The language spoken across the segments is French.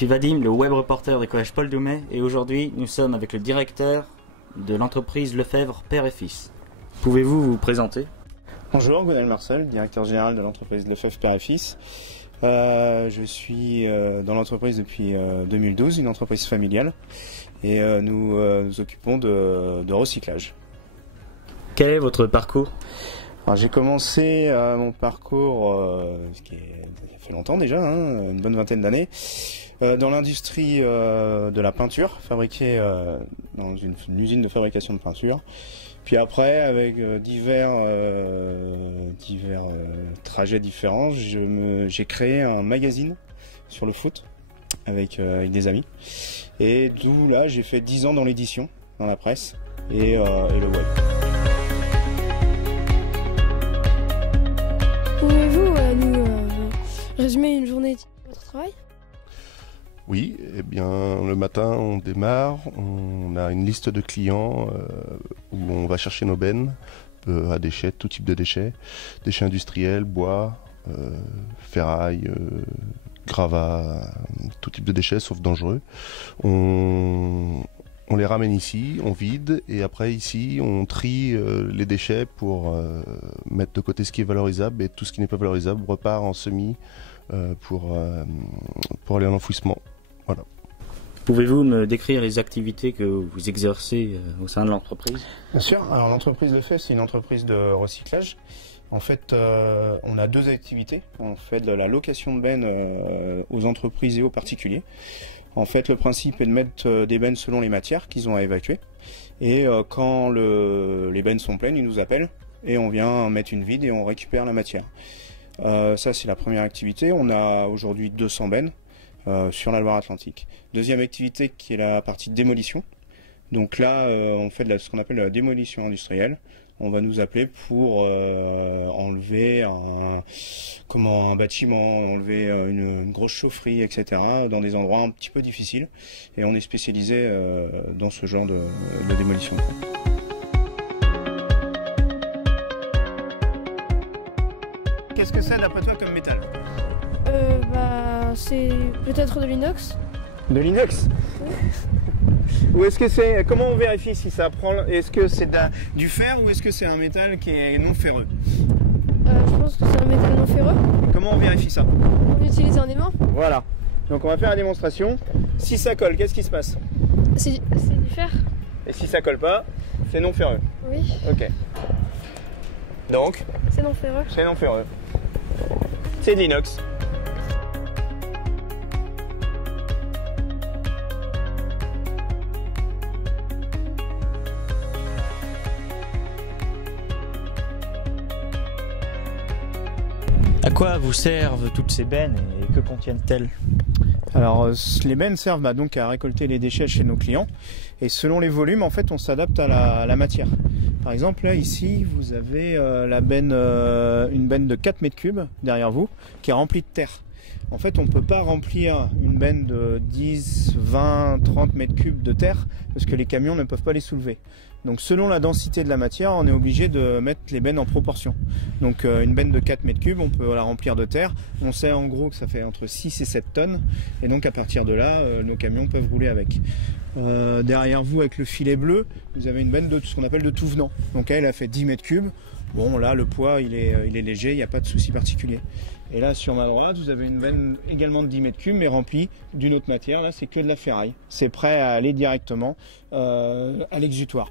suis Vadim, le web reporter du collège Paul Doumet, et aujourd'hui nous sommes avec le directeur de l'entreprise Lefebvre Père et Fils. Pouvez-vous vous présenter? Bonjour, Gonel Marcel, directeur général de l'entreprise Lefebvre Père et Fils. Je suis dans l'entreprise depuis 2012, une entreprise familiale, et nous nous occupons de recyclage. Quel est votre parcours? J'ai commencé mon parcours, ça fait longtemps déjà, une bonne vingtaine d'années, dans l'industrie de la peinture, fabriquée dans une usine de fabrication de peinture. Puis après, avec divers trajets différents, j'ai créé un magazine sur le foot avec des amis. Et d'où là, j'ai fait 10 ans dans l'édition, dans la presse et le web. Pouvez-vous nous résumer une journée de votre travail? Oui, eh bien le matin on démarre, on a une liste de clients où on va chercher nos bennes à déchets, tout type de déchets industriels, bois, ferraille, gravats, tout type de déchets sauf dangereux. On les ramène ici, on vide et après ici on trie les déchets pour mettre de côté ce qui est valorisable et tout ce qui n'est pas valorisable repart en semis pour aller en enfouissement. Voilà. Pouvez-vous me décrire les activités que vous exercez au sein de l'entreprise? Bien sûr, alors l'entreprise Lefebvre, c'est une entreprise de recyclage. En fait, on a deux activités. On fait de la location de bennes aux entreprises et aux particuliers. En fait, le principe est de mettre des bennes selon les matières qu'ils ont à évacuer. Et quand les bennes sont pleines, ils nous appellent et on vient mettre une vide et on récupère la matière. Ça, c'est la première activité. On a aujourd'hui 200 bennes sur la Loire-Atlantique. Deuxième activité qui est la partie démolition. Donc là, on fait ce qu'on appelle la démolition industrielle. On va nous appeler pour enlever un bâtiment, enlever une grosse chaufferie, etc. dans des endroits un petit peu difficiles. Et on est spécialisé dans ce genre de démolition. Qu'est-ce que c'est d'après toi comme métal? C'est peut-être de l'inox. De l'inox? Oui. Ou est-ce que c'est... Comment on vérifie si ça prend... Est-ce que c'est du fer ou est-ce que c'est un métal qui est non ferreux? Je pense que c'est un métal non ferreux. Comment on vérifie ça? On utilise un aimant. Voilà. Donc on va faire la démonstration. Si ça colle, qu'est-ce qui se passe? C'est du fer. Et si ça colle pas, c'est non ferreux? Oui. Ok. Donc? C'est non ferreux. C'est non ferreux. C'est de l'inox. À quoi vous servent toutes ces bennes et que contiennent-elles? Alors les bennes servent donc à récolter les déchets chez nos clients et selon les volumes en fait on s'adapte à la matière. Par exemple là ici vous avez une benne de 4 mètres cubes derrière vous qui est remplie de terre. En fait on ne peut pas remplir une benne de 10, 20, 30 mètres cubes de terre parce que les camions ne peuvent pas les soulever. Donc selon la densité de la matière, on est obligé de mettre les bennes en proportion. Donc une benne de 4 mètres cubes, on peut la remplir de terre. On sait en gros que ça fait entre 6 et 7 tonnes. Et donc à partir de là, nos camions peuvent rouler avec. Derrière vous, avec le filet bleu, vous avez une benne de ce qu'on appelle de tout venant. Donc elle a fait 10 mètres cubes. Bon là, le poids, il est léger, il n'y a pas de souci particulier. Et là, sur ma droite, vous avez une benne également de 10 mètres cubes, mais remplie d'une autre matière. Là, c'est que de la ferraille. C'est prêt à aller directement à l'exutoire.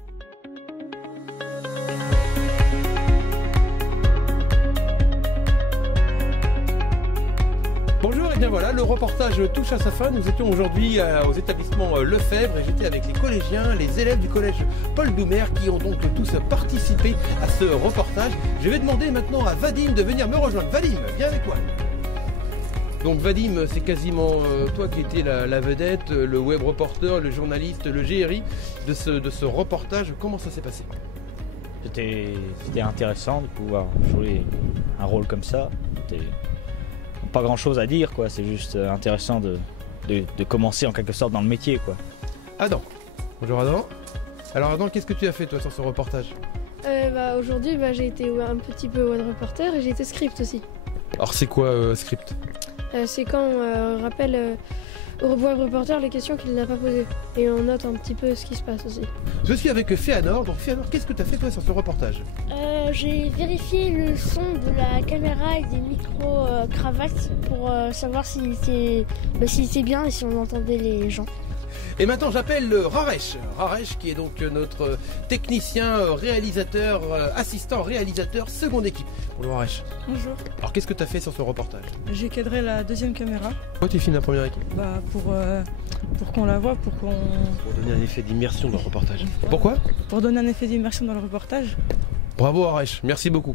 Bonjour, et bien voilà, le reportage touche à sa fin. Nous étions aujourd'hui aux établissements Lefebvre et j'étais avec les collégiens, les élèves du collège Paul Doumer qui ont donc tous participé à ce reportage. Je vais demander maintenant à Vadim de venir me rejoindre. Vadim, viens avec moi. Donc Vadim, c'est quasiment toi qui étais la vedette, le web reporter, le journaliste, le GRI de ce reportage. Comment ça s'est passé? C'était intéressant de pouvoir jouer un rôle comme ça. Pas grand chose à dire, quoi. C'est juste intéressant de commencer en quelque sorte dans le métier, quoi. Adam. Bonjour Adam. Alors Adam, qu'est-ce que tu as fait toi sur ce reportage? Aujourd'hui j'ai été un petit peu web reporter et j'ai été script aussi. Alors c'est quoi script? C'est quand on rappelle revoit le reporter les questions qu'il n'a pas posées. Et on note un petit peu ce qui se passe aussi. Je suis avec Féanor. Donc Féanor, qu'est-ce que tu as fait toi sur ce reportage? J'ai vérifié le son de la caméra et des micro-cravates pour savoir s'il était bien et si on entendait les gens. Et maintenant j'appelle Raresh. Raresh qui est donc notre technicien, réalisateur, assistant réalisateur, seconde équipe. Bonjour Raresh. Bonjour. Alors qu'est-ce que tu as fait sur ce reportage? J'ai cadré la deuxième caméra. Pourquoi tu filmes la première équipe? Pour qu'on la voit, pour donner un effet d'immersion dans le reportage. Pourquoi? Pour donner un effet d'immersion dans le reportage. Bravo Raresh, merci beaucoup.